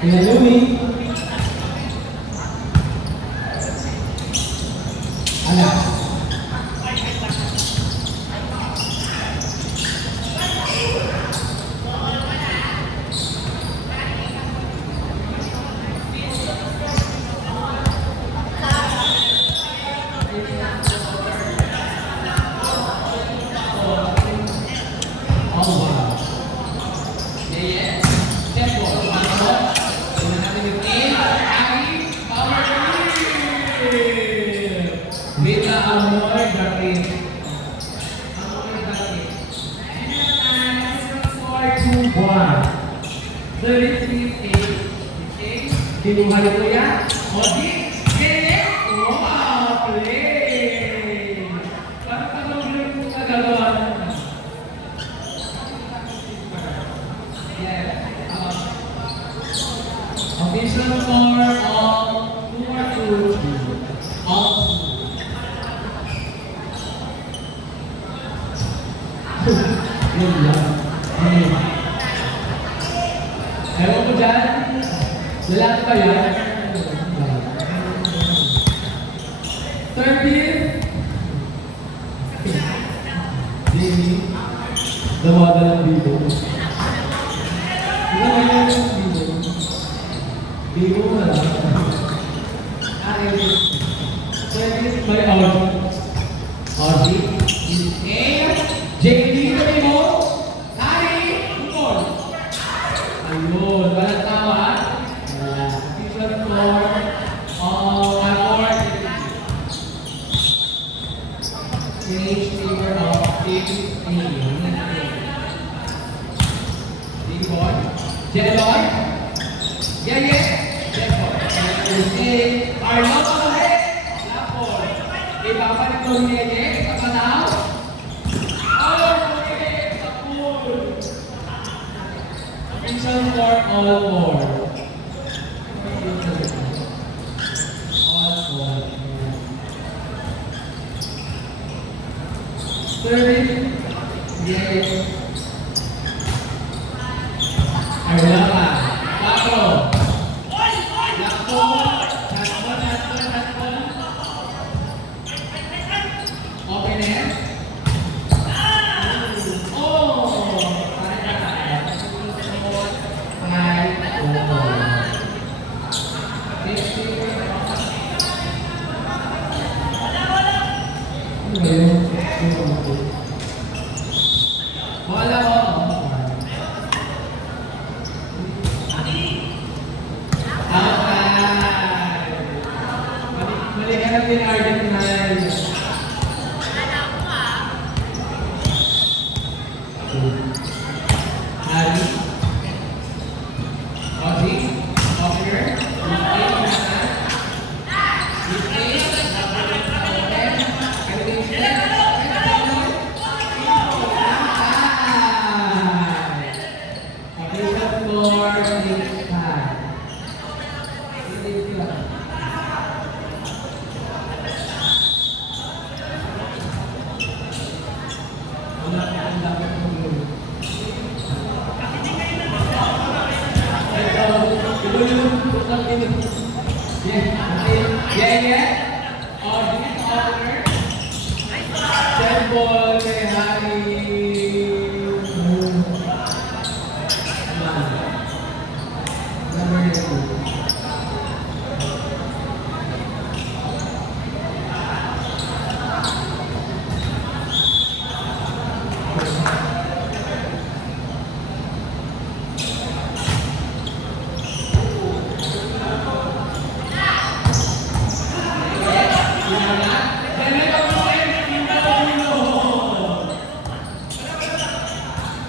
Kaya Louie. Anak. Beta Amor David. Amor David. Score 2-1. 33-8. Okay? Kinuha ko yan. O di? Kaya? Wow! Play! Parang pag-ulit mo sa gagawa naman. Yes. Official score of 2-2. Yun lang. Ewan ko dyan. Lalaki ba yan? 30. Jamie. Dawada ng bibo. Dawada ng bibo. Bibo na lang. Service by Audie. Audie. JD kami mo. Hari. Bukol. Ayun. Walang tama. Wala. Official score. Award. Finish favor of James A. D-Boy. J-Boy. Yeah. Okay. Arnold Palahe. Lapor. Ibabalik ko ni Ede. Kapanaw. Official for all four. All four. Service. Yes. Arlapa. Paco. Open hand. Wala ko. Malihanap din Argentina. Hari. Audie. Officer. Yeah. Order. Ten ball kay Hari. Number 2.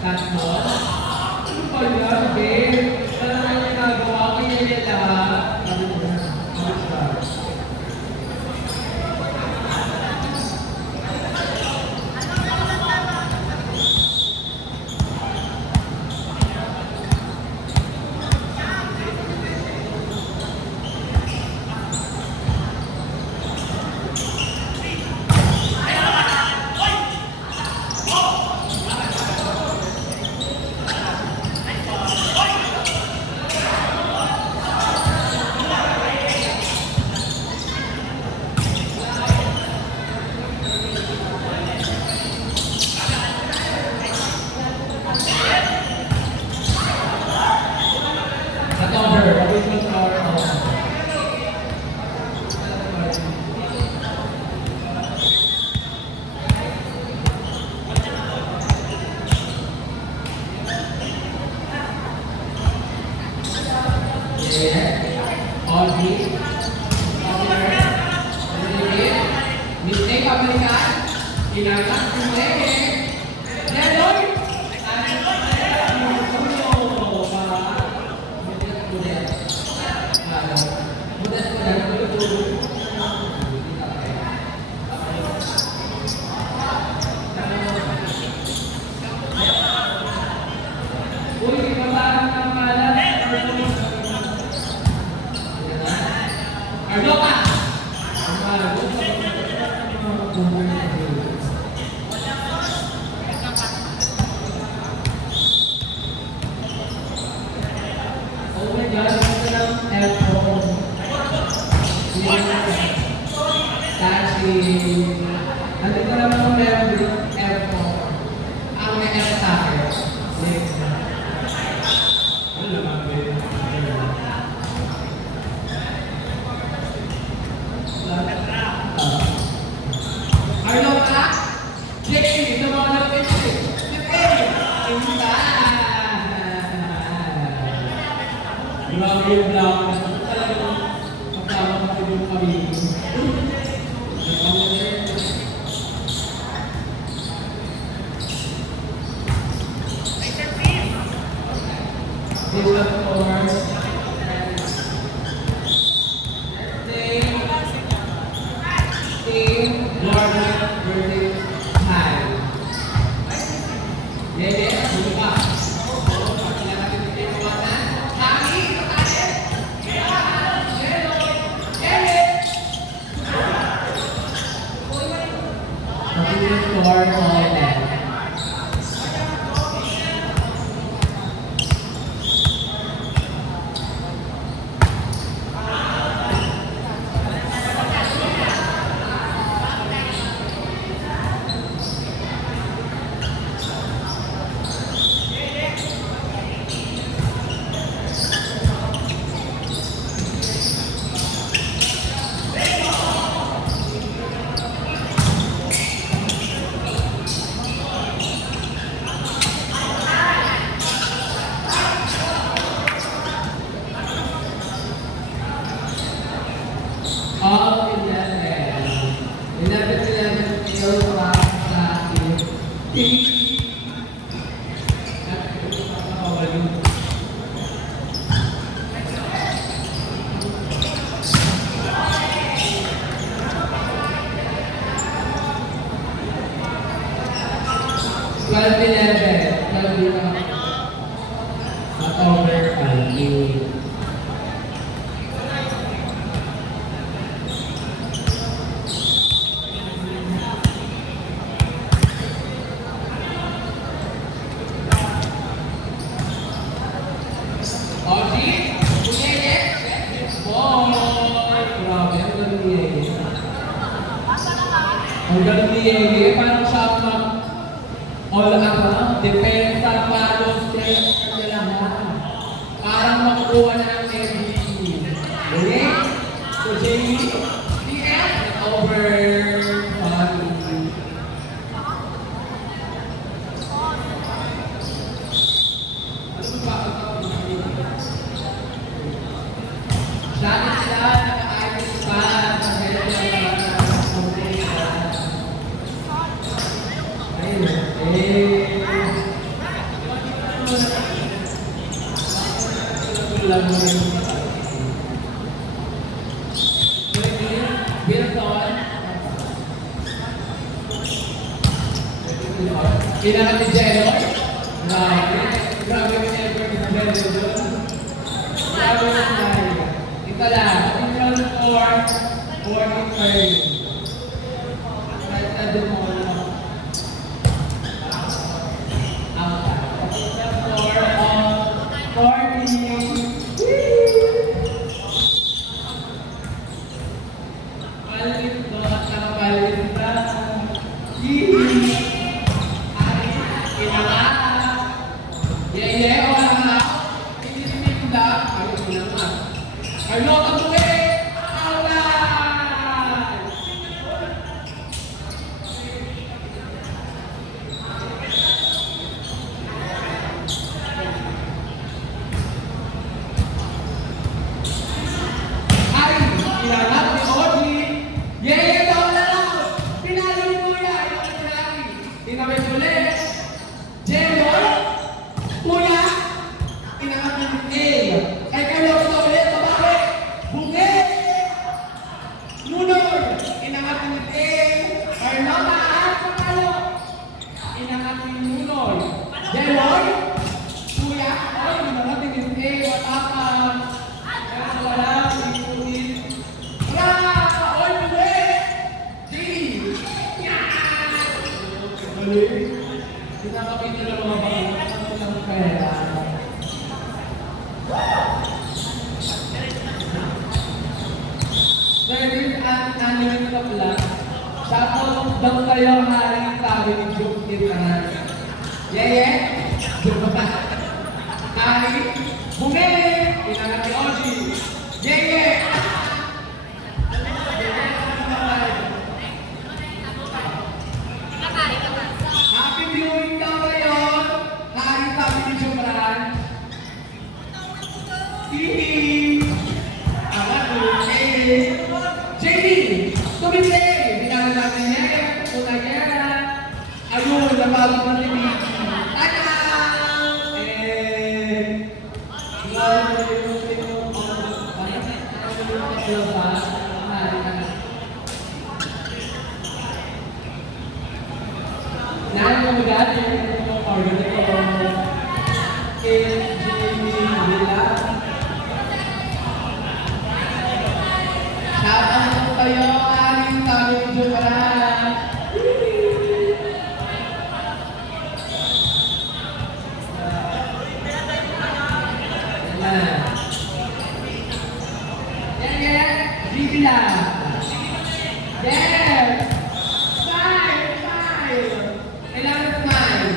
Tatlo. Ano ba yan, babe? Ano naman yung nagawa ko? Audrey. Mistake pabalikan. Inangkat. Leroy. Nanti ko naman ang meron din F mo. Ang may F sa akin. Ano naman ba yun? Carlota, Jake, ito mga nag-pitch. Grabe yung vlog. Talagang magkawang yung kami. This of course, Team Jordan versus High. Dede, buka. Pakilala natin si Team Jordan. Kami, katayin. Team Jordan. All 11 ikaw para sa akin. Ang galing ni Yeye, parang siya all around, depensa, palos, stress, at lahat. Parang makukuha na ng MVP. Okay? So, Jamie, TF, over 40. Ano ba ito? Dati sila, naka-iris pa, sa meron lang Kailangan ni Jello. Grabe yung effort ni Jello. Grabe yung Jello. Ito lang. Tingnan mo 4-40. Right na doon mo. nyo sa vlog. Shoutout daw kayo, haring sabi ni Joke Titan. Yeye, Joke pa. Hari, bumili, pinangat ni Oji. Yeye! Happy viewing daw ngayon. Hari, sabi ni Joke Titan. Hihi! JD, tumite! Binala natin niya, tunagera. Ayun, napagod na rin ni Tata! Nah, kemudian yung order ko shoutout po kayo, aking sabi ng Jokaran. Yan, GB lang. Yes! Smile! Kailangan smile.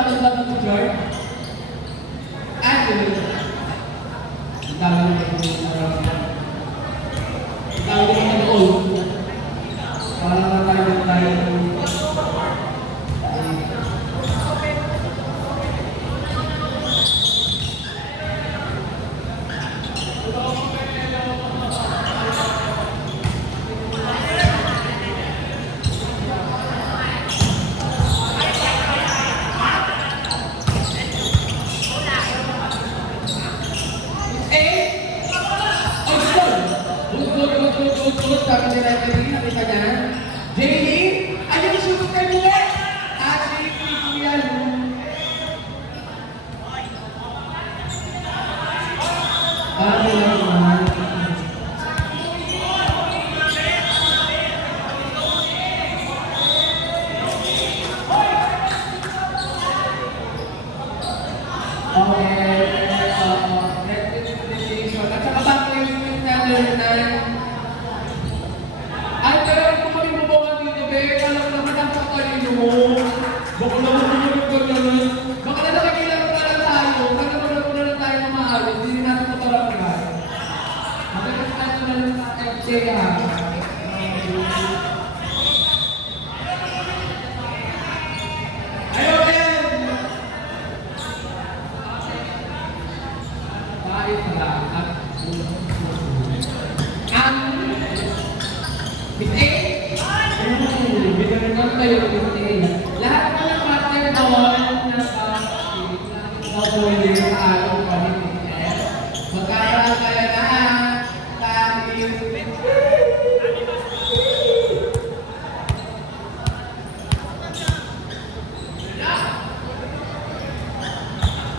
Ano lang ko, Joy? Ano? Tawag ko ng old. Para na tayo. Sabi nila kanina, nakita niya. Jamie, ayun, sumunod ka nila. Ate, Kuya Lu. Ano lang naman. Okay. Representation. At saka bago yung na ay, pero kung kami bubungan dito, be, alam naman ang katalino mo. Baka naman bumulog ka naman. Baka na nakakilala pa lang tayo. Baka naman na lang tayo na maalit. Hindi natin matarapin. Matakas natin na lang sa FJ, ha? Ayaw, Ben! Bait lang. Miss A? Binaringan kayo, Miss A. Lahat ng mga partner doon na sa araw pa ni Miss A. Magkaroon kayo na tayo.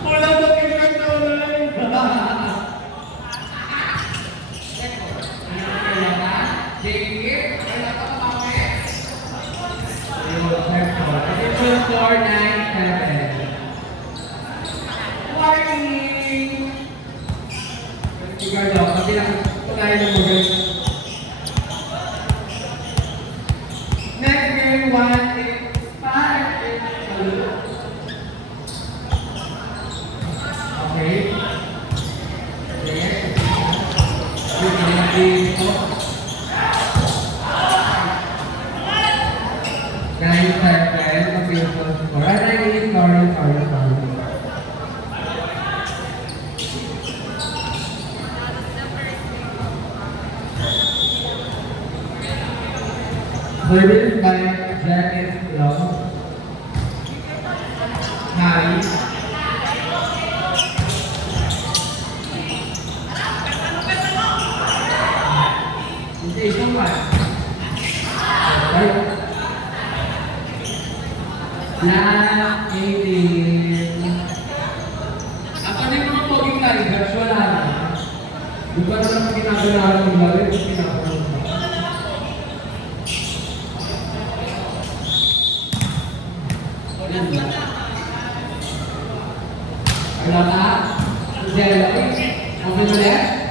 Wala na pinag na wala. Warning! Sigar daw, kasi nakatunayan ng magaling. Next game, 1, 8, 5, 8, okay. Nine, 5, 10, beautiful score. Sorry. Service by Jacket Long. Harry. Station 1. Right. Black 18. Ako na yung mga poging tigers, wala na. Di ba naman ginagawa ng lawin, ginagawa ng Carlota? Zero. Okay ulit?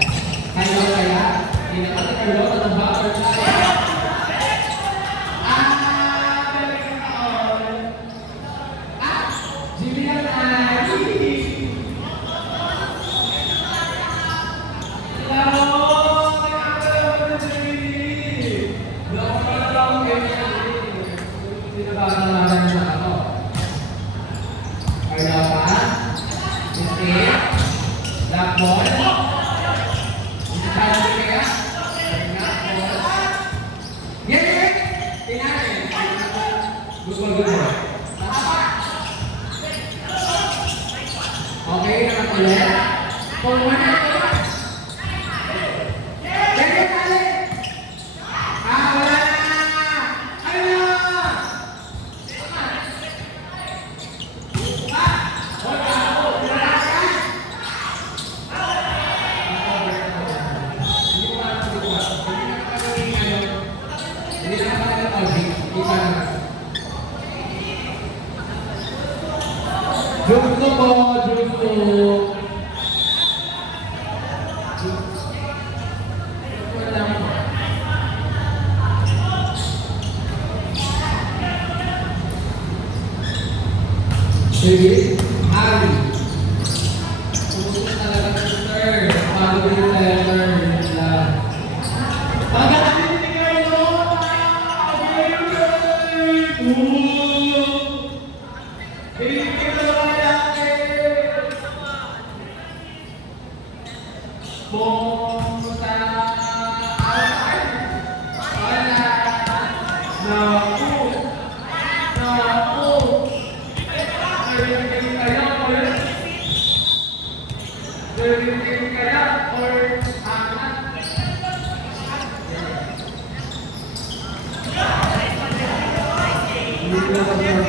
Kaya ba kaya? Hindi na kasi Carlota ng butterfly. Galing ka all. Jimmy ang Black ball. Isasali kaya? Yes, yes! Tingnan. Good ball, good ball. Okay, naman ulit. Forward na ito. Ganyan tali. Wala na! Ano na? Justo po, justo. Sige, Harry. Pumunta talaga sa sir. Bago yung letter. Pagkakasin ni Carlo! Pumunta outside. Wala. Naku. Naku. Narinig kaya or narinig kaya or anak. Hindi ko